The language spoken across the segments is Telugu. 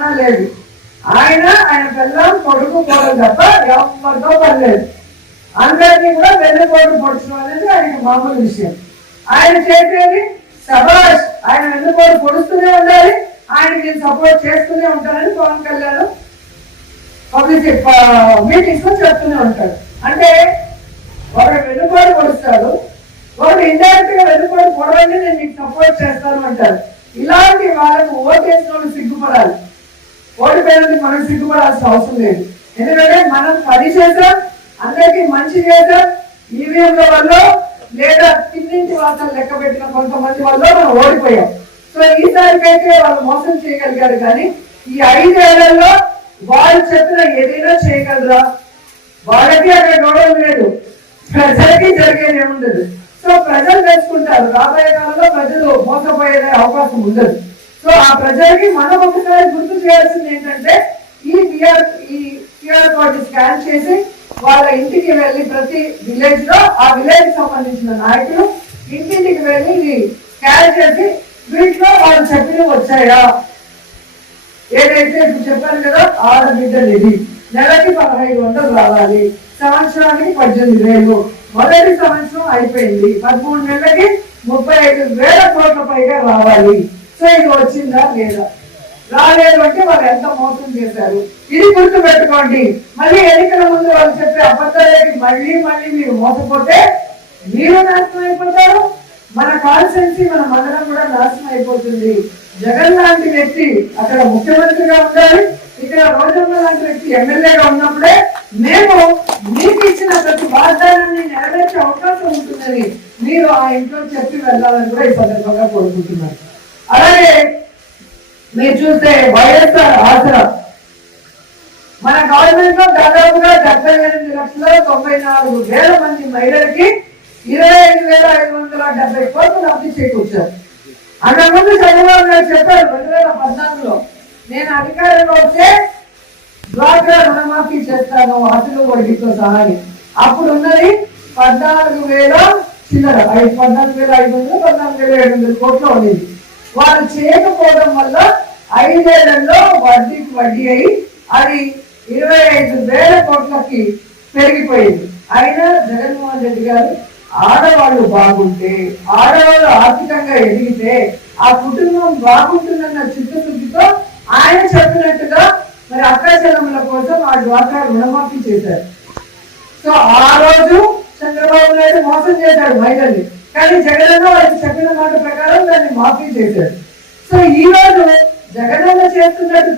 లేదు. ఆయన పిల్లలు కొడుకు కోడలు తప్ప ఎవరితో పర్లేదు. అందరినీ కూడా వెన్నుపోటు పొడుచడం అనేది ఆయనకి మామూలు విషయం. ఆయన చేసేది సభాష్, ఆయన వెన్నుపోటు పొడుస్తూనే ఉండాలి, ఆయనకి నేను సపోర్ట్ చేస్తూనే ఉంటానని పవన్ కళ్యాణ్ పబ్లిసిటీ మీటింగ్స్ లో చెప్తూనే ఉంటాడు. అంటే ఒకడు వెన్నుపోటు పొడుస్తాడు, ఒకడు ఇండైరెక్ట్ గా వెన్నుపోటు పొడవండి నేను మీకు సపోర్ట్ చేస్తాను అంటారు. ఇలాంటి వాళ్ళకు ఓటేసిన వాళ్ళు సిగ్గుపడాలి. ఓడిపోయినందుకు మనం సిగ్గుపడాల్సిన అవసరం లేదు. ఎందుకంటే మనం పని చేసాం, అందరికీ మంచి చేసాం. ఈవీఎంల వల్ల లేదా తిన్నింటి వార్తలు లెక్క పెట్టిన కొంతమంది వల్ల మనం ఓడిపోయాం. సో ఈసారికైతే వాళ్ళు మోసం చేయగలిగారు, కానీ ఈ 5 ఏళ్లలో వాళ్ళు చెప్పిన ఏదైనా చేయగలరా? వాళ్ళకి అక్కడ గౌరవం లేదు, ప్రజలకి జరిగేది ఏముండదు. సో ప్రజలు తెలుసుకుంటారు, రాబోయే కాలంలో ప్రజలు మోసపోయే అవకాశం ఉండదు. సో ఆ ప్రజలకి మనం ఒకసారి గుర్తు చేయాల్సింది ఏంటంటే ఈ క్యూఆర్ కోడ్ స్కాన్ చేసి వాళ్ళ ఇంటికి వెళ్ళి ప్రతి విలేజ్ లో ఆ విలేజ్ సంబంధించిన నాయకులు ఇంటింటికి వెళ్ళి స్కాన్ చేసి వీటిలో వాళ్ళు చెప్పినవి వచ్చాయా, ఏదైతే ఇప్పుడు చెప్పాను కదా 6 బిడ్డలు, ఇది నెలకి 1500 రావాలి, సంవత్సరానికి 18,000, మొదటి సంవత్సరం అయిపోయింది, 13 నెలలకి 35,000 కోట్ల పైగా రావాలి. సో ఇది వచ్చిందా లేదా? రాలేదు అంటే వాళ్ళు ఎంత మోసం చేశారు, ఇది గుర్తు పెట్టుకోండి. మళ్ళీ ఎన్నికల ముందు వాళ్ళు చెప్పే అబద్ధాలకి మళ్ళీ మీరు మోసపోతే మీరు నాశనం అయిపోతారు, మన కాన్స్టిట్యున్సీ మన మండలం కూడా నాశనం అయిపోతుంది. జగన్ లాంటి వ్యక్తి అక్కడ ముఖ్యమంత్రిగా ఉండాలి, ఇక్కడ రోజమ్మ లాంటి వ్యక్తి ఎమ్మెల్యేగా ఉన్నప్పుడే మేము మీకు ఇచ్చిన ప్రతి వాగ్దానాన్ని నెరవేర్చే అవకాశం ఉంటుందని మీరు ఆ ఇంట్లో చెప్పి వెళ్ళాలని కూడా ఈ సందర్భంగా కోరుకుంటున్నారు. అలాగే మీరు చూస్తే వైఎస్ఆర్ ఆసరా మన గవర్నమెంట్ లో దాదాపుగా 78,94,000 మంది మహిళలకి 25,570 కోట్లు లబ్ధి చేకూర్చారు. అంతకుముందు చంద్రబాబు నాయుడు చెప్పారు 2014లో నేను అధికారంలో వస్తే డ్వాక్రా రుణమాఫీ చేస్తాను అసలు వడ్డీతో సహా. అప్పుడు ఉన్నది 14,000 చిల్లర, 14,500 14,700 కోట్లు ఉండేది. వాళ్ళు చేయకపోవడం వల్ల 5 ఏళ్లలో వడ్డీకి వడ్డీ అయి అది 25,000 కోట్లకి పెరిగిపోయింది. అయినా జగన్మోహన్ రెడ్డి గారు ఆడవాళ్ళు బాగుంటే, ఆడవాళ్ళు ఆర్థికంగా ఎదిగితే ఆ కుటుంబం బాగుంటుందన్న చిత్తశుద్ధితో ఆయన చెప్పినట్టుగా మరి అక్రచలముల కోసం ఆ డ్వాక్రా రుణమాఫీ చేశారు. సో ఆ రోజు చంద్రబాబు నాయుడు మోసం చేశాడు మహిళల్ని, కానీ జగనన్న వాళ్ళకి చెప్పిన మాట ప్రకారం దాన్ని మాఫీ చేశారు. సో ఈ రోజు జగనన్న చేస్తున్నట్టు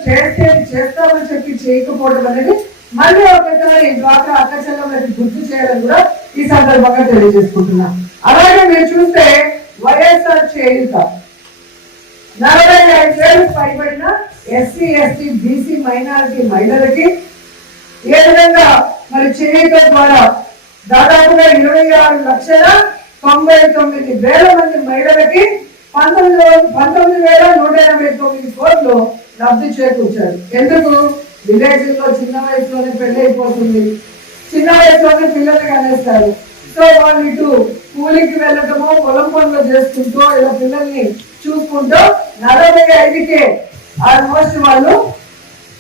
చేస్తామని చెప్పి చేయకపోవడం అనేది మళ్ళీ ఒకసారి డ్వాక్రా అక్కచెల్లెమ్మలకి గుర్తు చేయాలని కూడా ఈ సందర్భంగా తెలియజేసుకుంటున్నా. అలాగే మీరు చూస్తే వైఎస్ఆర్ చేయూత 45,000 పైబడిన ఎస్సీ ఎస్టీ బీసీ మైనారిటీ మహిళలకి ఏ విధంగా మరి చేయూత ద్వారా దాదాపుగా 26,99,000 మంది మహిళలకి 19,189 కోట్లు లబ్ధి చేకూర్చారు. ఎందుకు? విలేజ్ లో చిన్న వయసులోనే పెళ్లి అయిపోతుంది, చిన్న వయసులోనే పిల్లలకి అనేస్తారు. సో వాళ్ళు ఇటు కూలికి వెళ్ళటమో పొలం పనులు చేసుకుంటూ ఇలా పిల్లల్ని చూసుకుంటూ 45కే ఆల్మోస్ట్ వాళ్ళు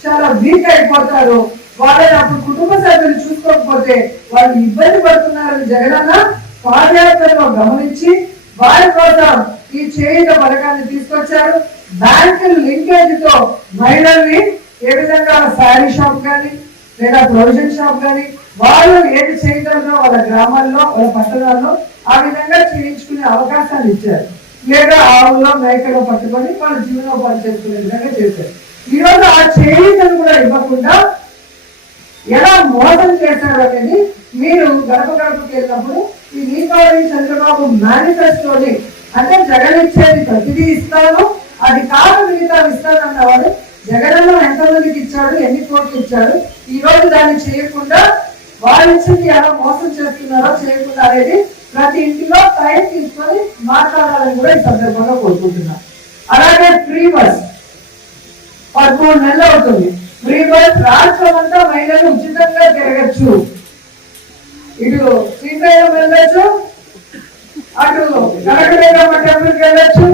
చాలా వీక్ అయిపోతారు. వాళ్ళని అప్పుడు కుటుంబ సభ్యులు చూసుకోకపోతే వాళ్ళు ఇబ్బంది పడుతున్నారని జగనన్న పాదయాత్రలో గమనించి వారి కోసం ఈ చేయూత పథకాన్ని తీసుకొచ్చారు. బ్యాంకుల లింకేజ్ తో మహిళల్ని ఏ విధంగా శారీ షాప్ కానీ లేదా ప్రొవిజన్ షాప్ కానీ వాళ్ళు ఏది చేయగలరో వాళ్ళ గ్రామాల్లో వాళ్ళ పట్టణాల్లో ఆ విధంగా చేయించుకునే అవకాశాన్ని ఇచ్చారు. లేదా ఆవుల్లో మేకలో పట్టుకొని వాళ్ళ జీవనోపాధి చేసుకునే విధంగా చేశారు. ఈరోజు ఆ చేయూతను కూడా ఇవ్వకుండా ఎలా మోసం చేశారు అనేది మీరు గడప గడపకి వెళ్ళినప్పుడు ఈ దీపావళి చంద్రబాబు మేనిఫెస్టోని, అంటే జగన్ ఇచ్చేది ప్రతిదీ ఇస్తాను, అది కాదు మిగతా ఇస్తానన్న వాడు జగనన్న ఎంతమందికి ఇచ్చాడు, ఎన్ని కోట్లు ఇచ్చాడు, ఈ రోజు దాన్ని చేయకుండా వాళ్ళు ఇచ్చింది ఎలా మోసం చేస్తున్నారో చేయకుండా అనేది ప్రతి ఇంటిలో టైం తీసుకొని మాట్లాడాలని కూడా ఈ సందర్భంగా కోరుకుంటున్నాను. అలాగే ఫ్రీ బస్ 13 నెలలు అవుతుంది. ఫ్రీ బస్ రాష్ట్రం అంతా మహిళలు ఉచితంగా తిరగచ్చు. ఇటు శ్రీశైలం వెళ్ళచ్చు, అటు కనకదుర్గమ్మ టెంపుల్కి వెళ్ళచ్చు,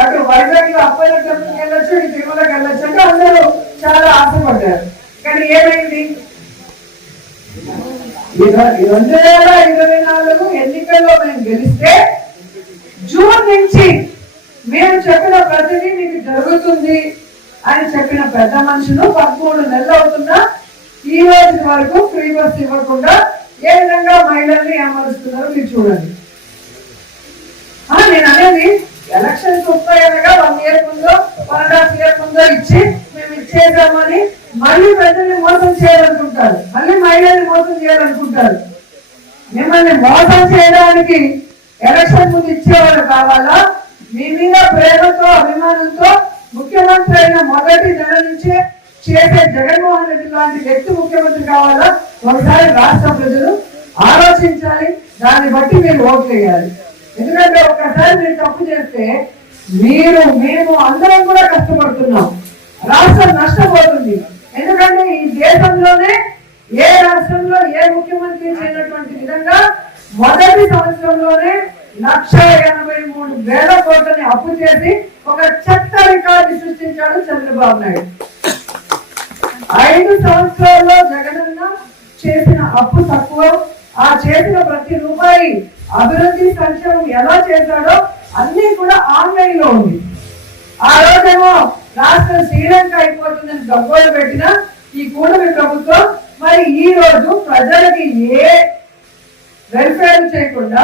అటు వైజాగ్ లో అప్పయ్య టెంపుల్కి వెళ్ళచ్చు, ఇటు తిరుమలకి వెళ్ళచ్చు. అంటే అందరూ 2024 ఎన్నికల్లో మేము గెలిస్తే జూన్ నుంచి మేము చెప్పిన ప్రతిదీ మీకు జరుగుతుంది అని చెప్పిన పెద్ద మనుషులు 13 నెలలు అవుతున్నా ఈ రోజు వరకు ఫ్రీ బస్ ఇవ్వకుండా ఏ విధంగా మహిళల్ని ఏమరుస్తున్నారో మీరు చూడండి. నేను అనేది ఎలక్షన్స్ వస్తాయనగా 1 year ముందో 1.5 year ముందో ఇచ్చి మేము ఇచ్చేద్దామని మళ్ళీ ప్రజల్ని మోసం చేయాలనుకుంటారు, మళ్ళీ మహిళల్ని మోసం చేయాలనుకుంటారు. మిమ్మల్ని మోసం చేయడానికి ఎలక్షన్ ముందు ఇచ్చేవాళ్ళు కావాలా? మీ మీద ప్రేమతో అభిమానంతో ముఖ్యమంత్రి అయిన మొదటి నెల నుంచే చేసే జగన్మోహన్ రెడ్డి లాంటి వ్యక్తి ముఖ్యమంత్రి కావాలా? ఒకసారి రాష్ట్ర ప్రజలు ఆలోచించాలి, దాన్ని బట్టి మీరు ఓటు వేయాలి. ఎందుకంటే ఒక్కసారి మీరు తప్పు చేస్తే మేము అందరం కూడా కష్టపడుతున్నాం, రాష్ట్రం నష్టపోతుంది. ఎందుకంటే ఈ దేశంలోనే ఏ రాష్ట్రంలో ఏ ముఖ్యమంత్రి చేయనటువంటి విధంగా మొదటి సంవత్సరంలోనే 1,83,000 కోట్లని అప్పు చేసి ఒక చెత్త రికార్డు సృష్టించాడు చంద్రబాబు నాయుడు. 5 సంవత్సరాల్లో జగనన్న చేసిన అప్పు తక్కువ, ఆ చేసిన ప్రతి రూపాయి అభివృద్ధి సంక్షేమం ఎలా చేశాడో అన్ని కూడా ఆన్లైన్ లో ఉంది. ఆ రోజేమో రాష్ట్రం శ్రీలంక అయిపోతుందని గబ్బోలు పెట్టిన ఈ కూటమి ప్రభుత్వం మరి ఈ రోజు ప్రజలకి ఏ వెల్ఫేర్ చేయకుండా,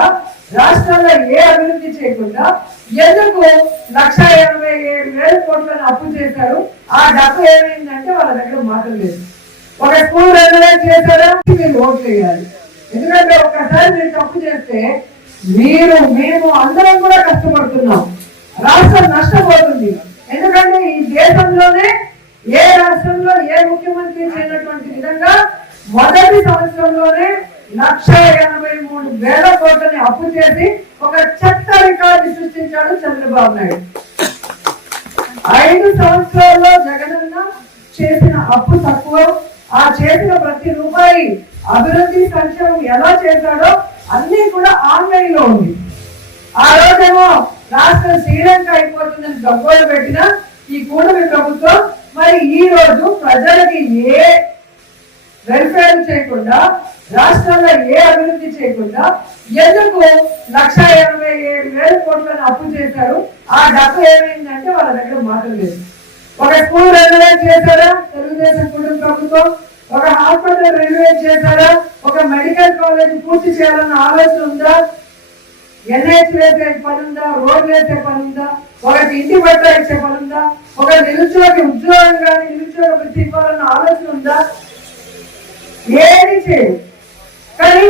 రాష్ట్రంలో ఏ అభివృద్ధి చేయకుండా ఎందుకు 1,87,000 కోట్లను అప్పు చేశారు? ఆ డబ్బు ఏమైందంటే వాళ్ళ దగ్గర మాటలు లేదు. ఒక స్కూల్ రెన్యువేట్ చేశారా? మీరు ఓటు వేయాలి. ఎందుకంటే ఒక్కసారి మీరు తప్పు చేస్తే మేము అందరం కూడా కష్టపడుతున్నాం, రాష్ట్రం నష్టపోతుంది. ఎందుకంటే ఈ దేశంలోనే ఏ రాష్ట్రంలో ఏ ముఖ్యమంత్రి చేయనటువంటి విధంగా మొదటి సంవత్సరంలోనే 1,83,000 కోట్లని అప్పు చేసి ఒక చెత్త రికార్డు సృష్టించాడు చంద్రబాబు నాయుడు. 5 సంవత్సరాల్లో జగనన్న చేసిన అప్పు తక్కువ, ఆ చేసిన ప్రతి రూపాయి అభివృద్ధి సంక్షేమం ఎలా చేశాడో అన్ని కూడా ఆన్లైన్ లో ఉంది. ఆ రోజేమో రాష్ట్రం శ్రీలంక అయిపోతుందని గబ్బోలు పెట్టిన ఈ కూటమి ప్రభుత్వం మరి ఈ రోజు ప్రజలకి ఏ వెల్ఫేర్ చేయకుండా, రాష్ట్రంలో ఏ అభివృద్ధి చేయకుండా ఎందుకు 1,87,000 కోట్లను అప్పు చేశారు? ఆ డబ్బు ఏమైందంటే వాళ్ళ దగ్గర మాటలు లేదు. ఒక స్కూల్ రెన్యువేట్ చేశారా తెలుగుదేశం కూటమి ప్రభుత్వం? ఒక హాస్పిటల్ రెన్యువేట్ చేశారా? ఒక మెడికల్ కాలేజ్ పూర్తి చేయాలన్న ఆలోచన ఉందా? NH వేసే పని ఉందా? రోడ్లు వేసే పని ఉందా? ఒక ఇంటి పట్ట ఇచ్చే పని ఉందా? ఒక నిరుద్యోగి ఉద్యోగం కానీ నిరుద్యోగ వృత్తి ఇవ్వాలన్న ఆలోచన ఉందా? ఏది చేయదు. కానీ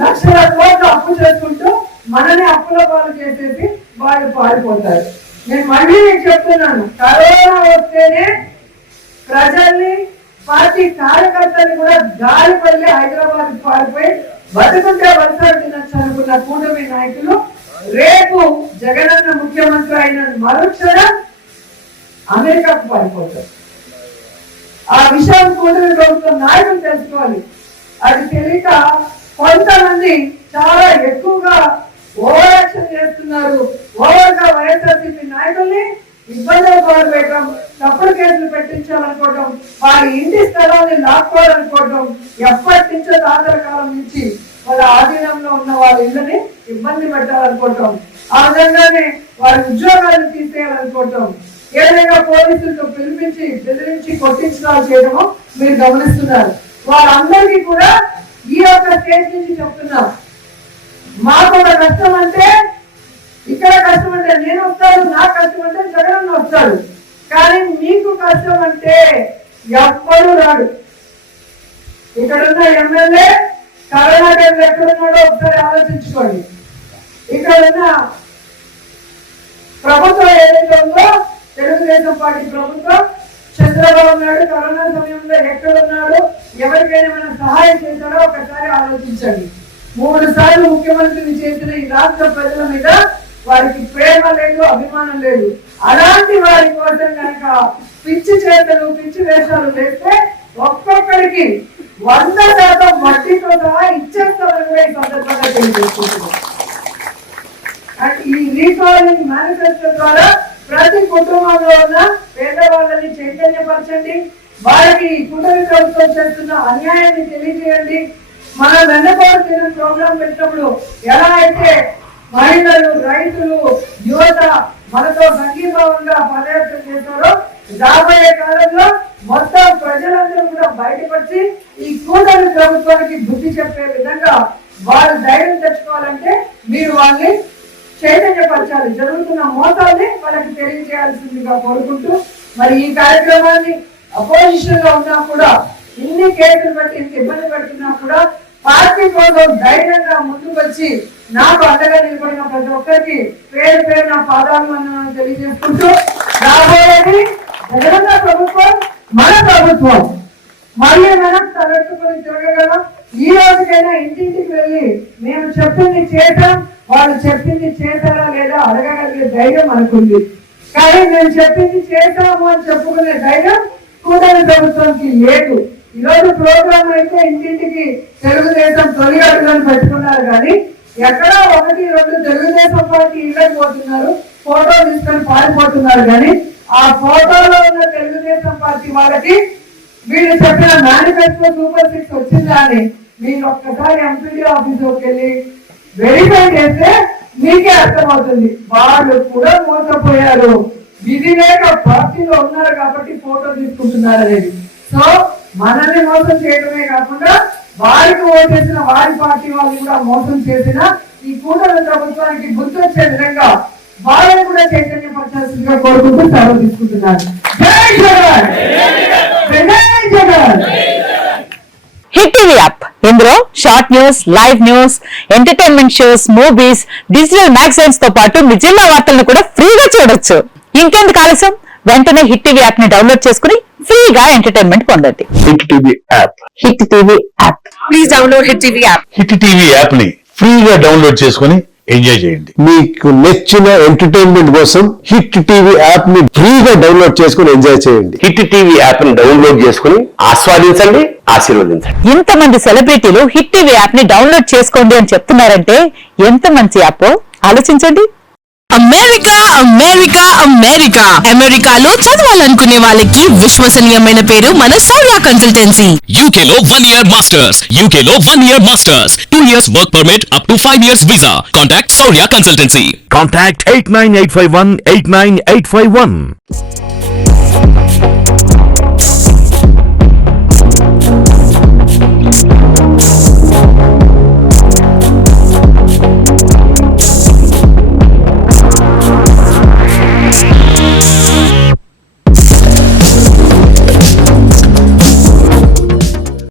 1,00,000 కోట్లు అప్పు చేసుకుంటూ మనని అప్పుల పాలు చేసేసి వాళ్ళు పారిపోతారు. నేను మళ్ళీ మీకు చెప్తున్నాను, కరోనా వస్తేనే ప్రజల్ని పార్టీ కార్యకర్తలు కూడా గాలి పల్లి హైదరాబాద్ పారిపోయి బతుకుంటే వలసాడు తినచ్చు అనుకున్న కూటమి నాయకులు రేపు జగనన్న ముఖ్యమంత్రి అయిన మరుక్షణం అమెరికాకు పారిపోతారు. ఆ విషయం కూటమి ప్రభుత్వం నాయకులు తెలుసుకోవాలి. అది తెలియక కొంతమంది చాలా ఎక్కువగా ఓవర్ యాక్షన్ చేస్తున్నారు. ఓవర్గా వైఎస్ఆర్సీపీ నాయకుల్ని ఇబ్బందులు పాల్పడటం, తప్పుడు కేసులు పెట్టించాలనుకోవటం, వారి ఇంటి స్థలాన్ని లాక్కోవాలనుకోవటం, ఎప్పటి నుంచో తాతల కాలం నుంచి వాళ్ళ ఆధీనంలో ఉన్న వాళ్ళ ఇళ్ళని ఇబ్బంది పెట్టాలనుకోవటం, ఆ విధంగానే వారి ఉద్యోగాలను తీసేయాలనుకోవటం, ఏదైనా పోలీసులతో పిలిపించి బెదిరించి కొట్టించడాలు చేయడమో మీరు గమనిస్తున్నారు. వారందరికీ కూడా ఈ యొక్క స్టేజ్ నుంచి చెప్తున్నారు, మాకు ఒక కష్టం అంటే ఇక్కడ కష్టం అంటే నేను వస్తాడు, నా కష్టం అంటే జగనన్న వస్తాడు, కానీ మీకు కష్టం అంటే ఎవ్వడు రాడు. ఇక్కడున్న ఎమ్మెల్యే కరోనా టైంలో ఎక్కడున్నాడో ఒకసారి ఆలోచించుకోండి. ఇక్కడున్న ప్రభుత్వం ఏదైతే ఉందో తెలుగుదేశం పార్టీ ప్రభుత్వం, చంద్రబాబు నాయుడు కరోనా సమయంలో ఎక్కడున్నాడు, ఎవరికైనా ఏమైనా సహాయం చేశారో ఒకసారి ఆలోచించండి. 3 సార్లు ముఖ్యమంత్రిని చేసిన ఈ రాష్ట్ర ప్రజల మీద వారికి ప్రేమ లేదు, అభిమానం లేదు. అలాంటి వారి కోసం కనుక పిచ్చి చేతలు పిచ్చి వేషాలు వేస్తే ఒక్కొక్కరికి 100% వడ్డీతో సహా ఇచ్చేస్తామని ఈ సందర్భంగా తెలియజేసుకుంటున్నాం. ఈ రీకాలింగ్ మేనిఫెస్టో ద్వారా ప్రతి కుటుంబంలో ఉన్న పేదవాళ్ళని చైతన్యపరచండి, వారికి కూటమి ప్రభుత్వం చేస్తున్న అన్యాయాన్ని తెలియజేయండి. మన వెన్నపోటు దినం ప్రోగ్రాం పెట్టినప్పుడు ఎలా అయితే మహిళలు, రైతులు, యువత మనతో సంఘీభావంగా పదయాత్ర చేశారో రాబోయే కాలంలో మొత్తం ప్రజలందరూ కూడా బయటపడి ఈ కూటమి ప్రభుత్వానికి బుద్ధి చెప్పే విధంగా వాళ్ళు ధైర్యం తెచ్చుకోవాలంటే మీరు వాళ్ళని చైతన్యపరచాలి. జరుగుతున్న మోసాల్ని వాళ్ళకి తెలియజేయాల్సిందిగా కోరుకుంటూ మరి ఈ కార్యక్రమాన్ని అపోజిషన్ లో ఉన్నా కూడా ఇన్ని కేసులు బట్టి ఇంత ఇబ్బంది పెడుతున్నా కూడా పార్టీ కోసం ధైర్యంగా ముందుకు వచ్చి నాకు అండగా నిలబడిన ప్రతి ఒక్కరికి పేరు పేరు నా పాదాలను తెలియజేసుకుంటూ రాబోయేది జగనన్న ప్రభుత్వం మన ప్రభుత్వం మళ్ళీ మనం తలెత్తుకొని తిరగగలం. ఈ రోజుకైనా ఇంటింటికి వెళ్ళి మేము చెప్పింది చేద్దాం, వాళ్ళు చెప్పింది చేశారా లేదా అడగగలిగే ధైర్యం మనకుంది. కానీ మేము చెప్పింది చేద్దాము అని చెప్పుకునే ధైర్యం కూటమి ప్రభుత్వానికి లేదు. ఈ రోజు ప్రోగ్రామ్ అయితే ఇంటింటికి తెలుగుదేశం తొలి అడుగులను పెట్టుకున్నారు కానీ ఎక్కడా 1-2 తెలుగుదేశం పార్టీ ఇళ్ళకి పోతున్నారు, ఫోటో తీసుకొని పారిపోతున్నారు. కానీ ఆ ఫోటోలో ఉన్న తెలుగుదేశం పార్టీ వాళ్ళకి వీళ్ళు చెప్పిన మేనిఫెస్టో సూపర్ 6 వచ్చిందా అని మీరు ఒక్కసారి ఎంపీడీ ఆఫీసులోకి వెళ్ళి వెరిఫై చేస్తే మీకే అర్థమవుతుంది. వాళ్ళు కూడా మోసపోయారు, విధి లేక పార్టీలో ఉన్నారు కాబట్టి ఫోటో తీసుకుంటున్నారు అనేది. సో మనల్ని మోసం చేయడమే కాకుండా వారికి ఓటేసిన వారి పార్టీ వాళ్ళు కూడా మోసం చేసిన ఈ కూటమి ప్రభుత్వానికి బుద్ధి వచ్చే విధంగా వాళ్ళని కూడా చైతన్యపరచాల్సిందిగా కోరుకుంటూ సెలవు తీసుకుంటున్నారు. జై జగన్, జై జగన్. హిట్ టీవీ యాప్ ఇందులో short news, live news, entertainment shows, movies, digital magazines తో పాటు మీ జిల్లా వార్తలను కూడా ఫ్రీగా చూడొచ్చు. ఇంకెందుకు ఆలస్యం, వెంటనే హిట్ టీవీ యాప్ ని డౌన్లోడ్ చేసుకుని ఫ్రీగా ఎంటర్టైన్మెంట్ పొందండి. Hit TV app, hit TV app, please download hit TV app. Hit TV app ని ఫ్రీగా డౌన్లోడ్ చేసుకుని ఎంజాయ్ చేయండి. మీకు నచ్చిన ఎంటర్టైన్మెంట్ కోసం హిట్ టీవీ యాప్ ని ఫ్రీగా డౌన్లోడ్ చేసుకుని ఎంజాయ్ చేయండి. హిట్ టీవీ యాప్ ని డౌన్లోడ్ చేసుకుని ఆస్వాదించండి, ఆశీర్వదించండి. ఇంతమంది సెలబ్రిటీలు హిట్ టీవీ యాప్ ని డౌన్లోడ్ చేసుకోండి అని చెప్తున్నారంటే ఎంత మంచి యాప్ ఆలోచించండి. అమెరికా అమెరికా అమెరికా అమెరికాలో చదవాలనుకునే వాళ్ళకి విశ్వసనీయమైన పేరు మన శౌర్య కన్సల్టెన్సీ. UK లో 1 year masters, UK లో 1 year masters, 2 years work permit up to 5 years visa. Contact Shaurya Consultancy. Contact 89851 89851.